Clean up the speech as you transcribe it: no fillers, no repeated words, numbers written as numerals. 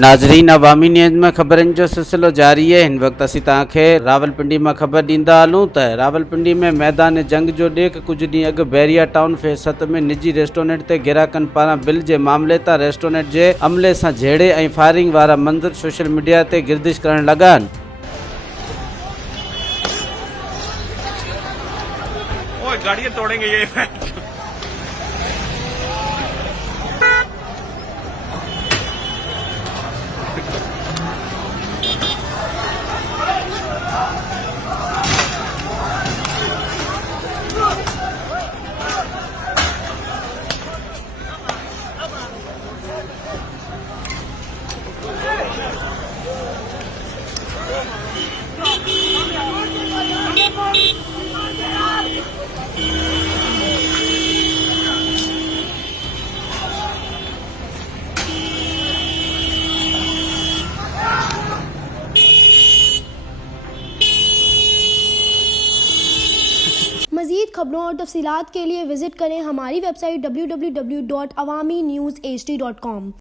नाज़रीन, अवामी न्यूज़ में ख़बरनि जो सिलसिलो जारी है। हिन वक्त असीं तव्हांखे रावलपिंडी में ख़बर ॾींदा हलूं त रावलपिंडी में मैदान जंग जो ॾेख कुछ ॾींहं अॻु बैरिया टाउन फेज़ 7 में निजी रेस्टोरेंट ते गिराकनि पारां बिल जे मामले तां रेस्टोरेंट जे अमले सां झेड़े ऐं फायरिंग वारा मंज़र सोशल मीडिया ते गिरदिश करण लॻा आहिनि। गाड़ियां तोड़ेंगे ये। मज़ीद खबरों और तफसीलात के लिए विज़िट करें हमारी वेबसाइट www.awamiNewsHD.com।